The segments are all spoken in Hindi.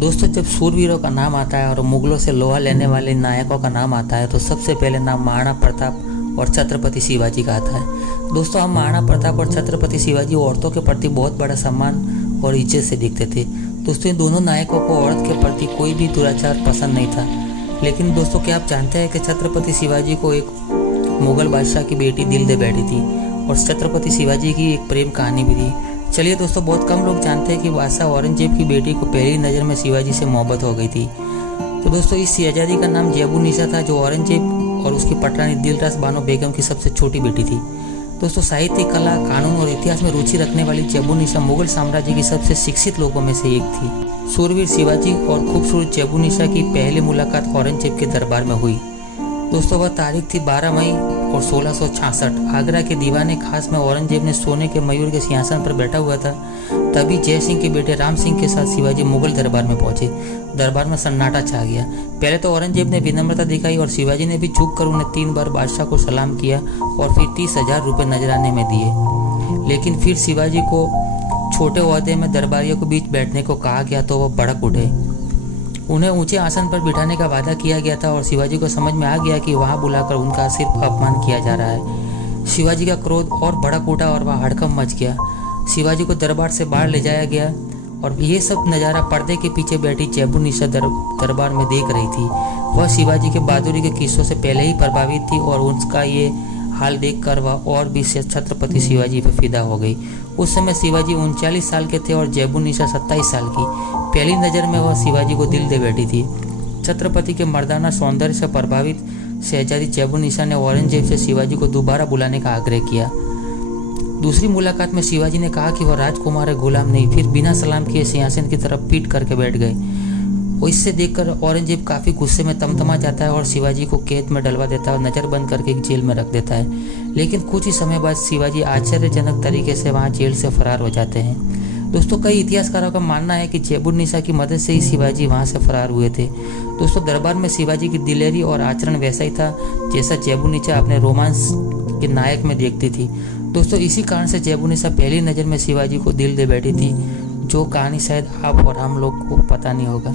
दोस्तों, जब शूरवीरों का नाम आता है और मुगलों से लोहा लेने वाले नायकों का नाम आता है तो सबसे पहले नाम महाराणा प्रताप और छत्रपति शिवाजी का आता है। दोस्तों, हम महाराणा प्रताप और छत्रपति शिवाजी औरतों के प्रति बहुत बड़ा सम्मान और इज्जत से देखते थे। दोस्तों, इन दोनों नायकों को औरत के प्रति कोई भी दुराचार पसंद नहीं था। लेकिन दोस्तों, क्या आप जानते हैं कि छत्रपति शिवाजी को एक मुगल बादशाह की बेटी दिल दे बैठी थी और छत्रपति शिवाजी की एक प्रेम कहानी भी थी। चलिए दोस्तों, बहुत कम लोग जानते हैं कि बादशाह औरंगजेब की बेटी को पहली नज़र में शिवाजी से मोहब्बत हो गई थी। तो दोस्तों, इस शहजादी का नाम जेबुन्निसा था, जो औरंगजेब और उसकी पटरानी दिलरास बानो बेगम की सबसे छोटी बेटी थी। दोस्तों, साहित्य, कला, कानून और इतिहास में रुचि रखने वाली जेबुन्निसा मुगल साम्राज्य की सबसे शिक्षित लोगों में से एक थी। शूरवीर शिवाजी और खूबसूरत जेबुन्निसा की पहली मुलाकात औरंगजेब के दरबार में हुई। दोस्तों, वह तारीख थी 12 मई और 1666। आगरा के दीवाने खास में औरंगजेब ने सोने के मयूर के सिंहासन पर बैठा हुआ था। तभी जय सिंह के बेटे राम सिंह के साथ शिवाजी मुगल दरबार में पहुंचे। दरबार में सन्नाटा छा गया। पहले तो औरंगजेब ने विनम्रता दिखाई और शिवाजी ने भी झुककर उन्हें 3 बार बादशाह को सलाम किया और फिर 30,000 रुपये नजराने में दिए। लेकिन फिर शिवाजी को छोटे ओहदे में दरबारियों के बीच बैठने को कहा गया तो वह भड़क उठे। उन्हें ऊंचे आसन पर बिठाने का वादा किया गया था और शिवाजी को समझ में आ गया कि वहां बुलाकर उनका सिर्फ अपमान किया जा रहा है। शिवाजी का क्रोध और भड़क उठा और वह हड़कंप मच गया। शिवाजी को दरबार से बाहर ले जाया गया और ये सब नज़ारा पर्दे के पीछे बैठी जेबुन्निसा दरबार में देख रही थी। वह शिवाजी के बहादुरी के किस्सों से पहले ही प्रभावित थी और उसका ये हाल देखकर वह और भी छत्रपति शिवाजी पर फिदा हो गई। उस समय शिवाजी 39 साल के थे और जेबुन्निसा 27 साल की। पहली नज़र में वह शिवाजी को दिल दे बैठी थी। छत्रपति के मर्दाना सौंदर्य से प्रभावित शहजादी जेबुन्निसा ने औरंगजेब से शिवाजी को दोबारा बुलाने का आग्रह किया। दूसरी मुलाकात में शिवाजी ने कहा कि वह राजकुमार है, गुलाम नहीं। फिर बिना सलाम किए सिंहासन की तरफ पीट करके बैठ गए। और इससे देखकर औरंगजेब काफ़ी गुस्से में तमतमा जाता है और शिवाजी को कैद में डलवा देता है और नज़र बंद करके जेल में रख देता है। लेकिन कुछ ही समय बाद शिवाजी आश्चर्यजनक तरीके से वहाँ जेल से फरार हो जाते हैं। दोस्तों, कई इतिहासकारों का मानना है कि जेबुन्निसा की मदद से ही शिवाजी वहाँ से फरार हुए थे। दोस्तों, दरबार में शिवाजी की दिलेरी और आचरण वैसा ही था जैसा जेबुन्निसा अपने रोमांस के नायक में देखती थी। दोस्तों, इसी कारण से जेबुन्निसा पहली नज़र में शिवाजी को दिल दे बैठी थी, जो कहानी शायद आप और हम लोग को पता नहीं होगा।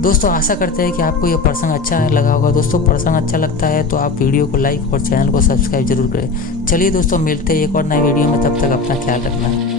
दोस्तों, आशा करते हैं कि आपको यह प्रसंग अच्छा लगा होगा। दोस्तों, प्रसंग अच्छा लगता है तो आप वीडियो को लाइक और चैनल को सब्सक्राइब जरूर करें। चलिए दोस्तों, मिलते हैं एक और नए वीडियो में। तब तक अपना ख्याल रखना।